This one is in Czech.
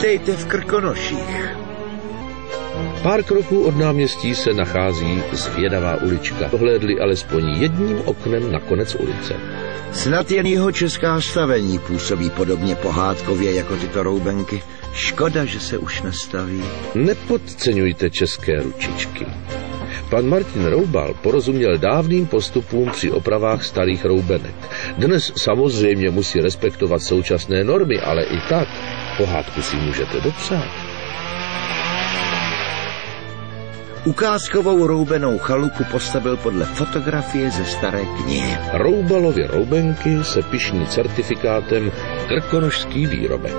Vítejte v Krkonoších. Pár kroků od náměstí se nachází zvědavá ulička. Dohlédli alespoň jedním oknem na konec ulice. Snad jen jeho česká stavení působí podobně pohádkově jako tyto roubenky. Škoda, že se už nestaví. Nepodceňujte české ručičky. Pan Martin Roubal porozuměl dávným postupům při opravách starých roubenek. Dnes samozřejmě musí respektovat současné normy, ale i tak pohádku si můžete dopřát. Ukázkovou roubenou chalupu postavil podle fotografie ze staré knihy. Roubalovy roubenky se pyšní certifikátem Krkonošský výrobek.